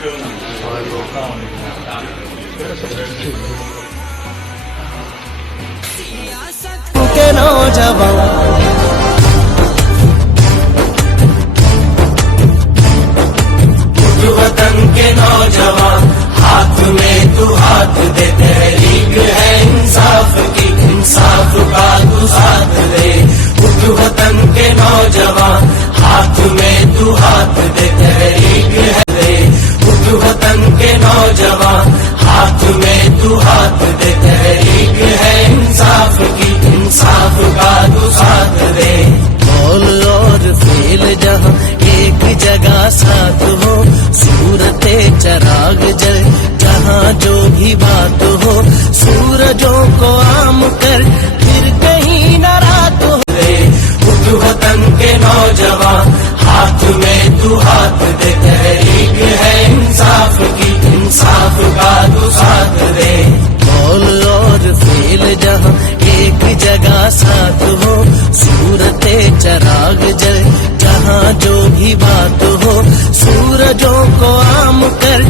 کے نوجوان وطن کے نوجوان ہاتھ میں تو ہاتھ دے، تحریک ہے انصاف کی، انصاف کا تو ساتھ دے۔ اٹھ وطن کے نوجوان ہاتھ میں تو ہاتھ دے، تحریک ہے۔ اٹھ وطن کے نوجوان ہاتھ میں تو ہاتھ دے، تحریک ہے انصاف کی، انصاف کا تو ساتھ دے۔ قول اور فعل جہاں ایک جگہ ساتھ ہو، صورت چراغ جل جہاں جو بھی بات ہو، سورجوں کو عام کر پھر کہیں نہ رات ہو۔ اٹھ وطن کے نوجوان ہاتھ میں تو ہاتھ دے، تحریک ہے انصاف کی، انصاف کا تو ساتھ دے۔ قول اور فعل جہاں ایک جگہ ساتھ ہو، صورت چراغ جل جہاں جو بھی بات ہو، سورجوں کو عام کر